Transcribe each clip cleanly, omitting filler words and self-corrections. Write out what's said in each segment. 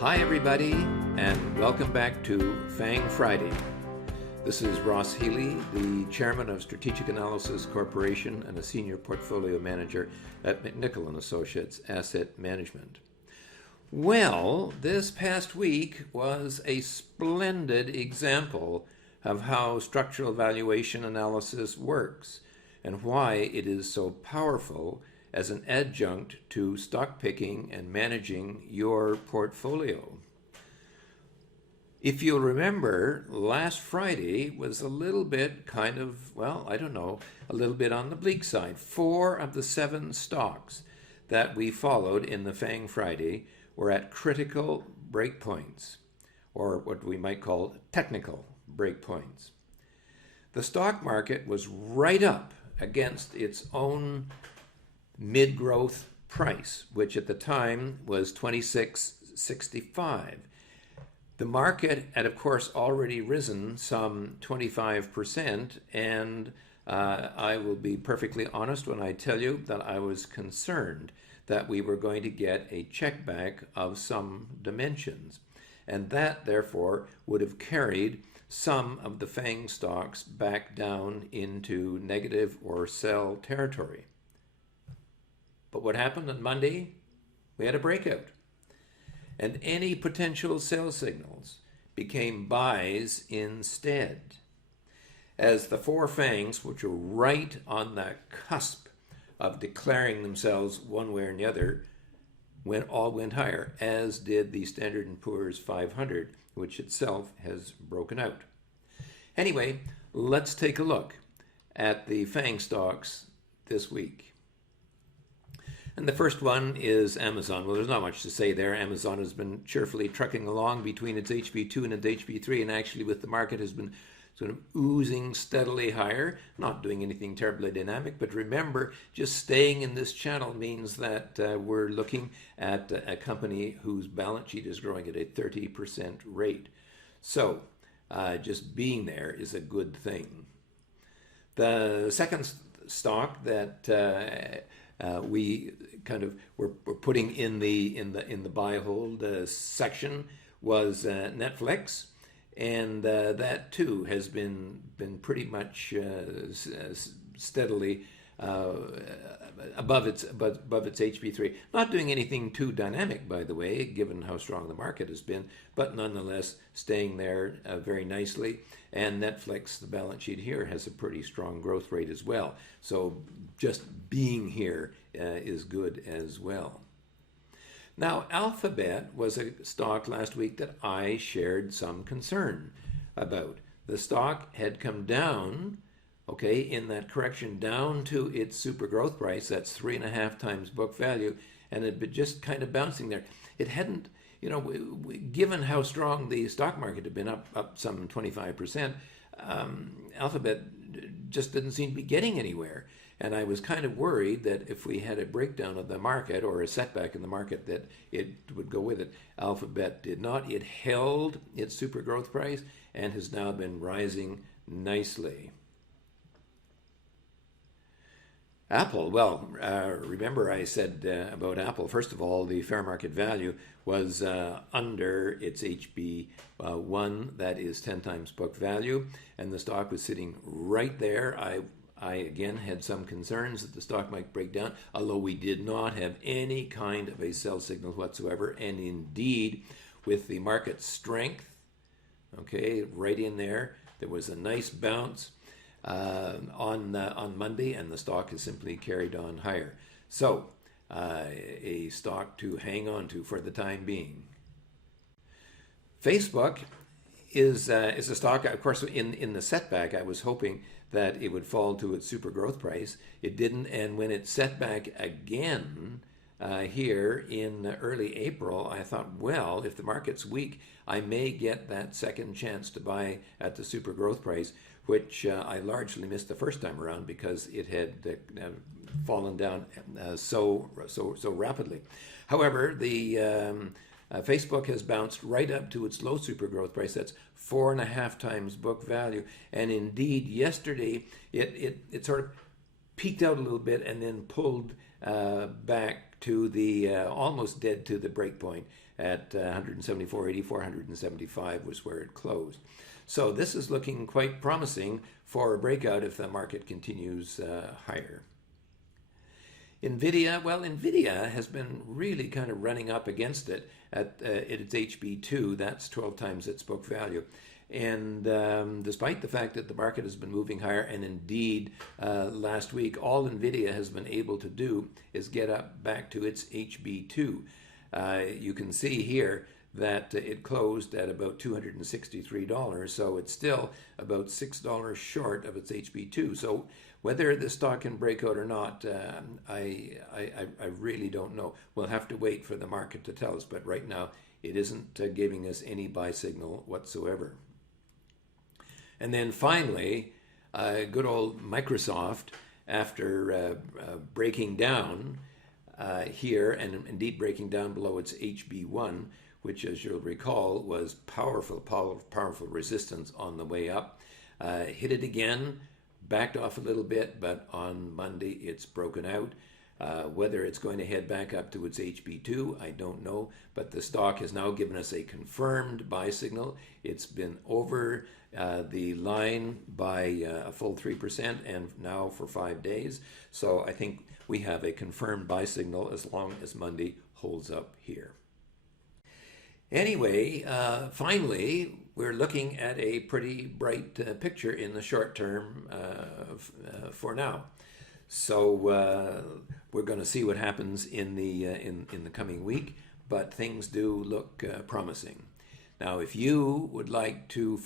Hi everybody, and welcome back to FANG Friday. This is Ross Healy, the Chairman of Strategic Analysis Corporation and a Senior Portfolio Manager at McNichol & Associates Asset Management. Well, this past week was a splendid example of how structural valuation analysis works and why it is so powerful as an adjunct to stock picking and managing your portfolio. If you'll remember, last Friday was a little bit a little bit on the bleak side. 4 of the 7 stocks that we followed in the FANG Friday were at critical breakpoints, or what we might call technical breakpoints. The stock market was right up against its own mid-growth price, which at the time was $26.65. The market had, of course, already risen some 25%, and I will be perfectly honest when I tell you that I was concerned that we were going to get a checkback of some dimensions, and that, therefore, would have carried some of the FANG stocks back down into negative or sell territory. But what happened on Monday? We had a breakout. And any potential sell signals became buys instead. As the 4 FANGs, which were right on the cusp of declaring themselves one way or the other, all went higher, as did the Standard & Poor's 500, which itself has broken out. Anyway, let's take a look at the FANG stocks this week. And the first one is Amazon. Well, there's not much to say there. Amazon has been cheerfully trucking along between its HB2 and its HB3, and actually with the market has been sort of oozing steadily higher, not doing anything terribly dynamic. But remember, just staying in this channel means that we're looking at a company whose balance sheet is growing at a 30% rate. So just being there is a good thing. The second stock that we kind of were putting in the buy hold section was Netflix, and that too has been pretty much steadily above its HB3. Not doing anything too dynamic, by the way, given how strong the market has been, but nonetheless staying there very nicely. And Netflix, the balance sheet here, has a pretty strong growth rate as well. So just being here is good as well. Now, Alphabet was a stock last week that I shared some concern about. The stock had come down, in that correction down to its super growth price, that's 3.5 times book value, and it had been just kind of bouncing there. It hadn't, given how strong the stock market had been up some 25%, Alphabet just didn't seem to be getting anywhere. And I was kind of worried that if we had a breakdown of the market or a setback in the market that it would go with it. Alphabet did not. It held its super growth price and has now been rising nicely. Apple, well, remember I said about Apple, first of all, the fair market value was under its HB1, that is 10 times book value, and the stock was sitting right there. I again had some concerns that the stock might break down, although we did not have any kind of a sell signal whatsoever, and indeed, with the market strength, right in there, there was a nice bounce on Monday, and the stock has simply carried on higher. So, a stock to hang on to for the time being. Facebook is a stock, of course, in the setback, I was hoping that it would fall to its super growth price. It didn't, and when it set back again here in early April, I thought, well, if the market's weak, I may get that second chance to buy at the super growth price, which I largely missed the first time around because it had fallen down so rapidly. However, the Facebook has bounced right up to its low super growth price. That's 4.5 times book value. And indeed, yesterday, it sort of peaked out a little bit and then pulled back to the almost dead to the break point at 174.84, 175 was where it closed. So this is looking quite promising for a breakout if the market continues higher. NVIDIA, well, NVIDIA has been really kind of running up against it at its HB2. That's 12 times its book value. And despite the fact that the market has been moving higher, and indeed last week all NVIDIA has been able to do is get up back to its HB2. You can see here that it closed at about $263, so it's still about $6 short of its HB2. So whether the stock can break out or not, I really don't know. We'll have to wait for the market to tell us, but right now it isn't giving us any buy signal whatsoever. And then finally, good old Microsoft, after breaking down here, and indeed breaking down below its HB1, which, as you'll recall, was powerful resistance on the way up, hit it again, backed off a little bit, but on Monday it's broken out. Whether it's going to head back up to its HB2, I don't know, but the stock has now given us a confirmed buy signal. It's been over the line by a full 3% and now for 5 days. So I think we have a confirmed buy signal as long as Monday holds up here. Anyway, finally, we're looking at a pretty bright picture in the short term for now. So we're going to see what happens in the coming week, but things do look promising. Now, if you would like to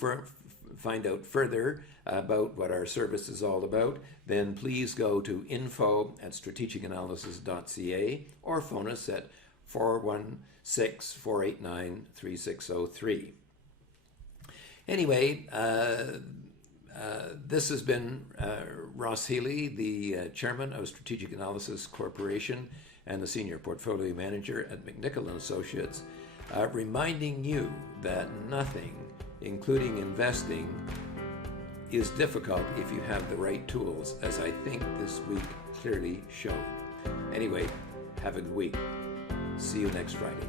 find out further about what our service is all about, then please go to info@strategicanalysis.ca or phone us at 416-489-3603. Anyway, this has been Ross Healy, the chairman of Strategic Analysis Corporation and the senior portfolio manager at McNichol & Associates, reminding you that nothing, including investing, is difficult if you have the right tools, as I think this week clearly showed. Anyway, have a good week. See you next Friday.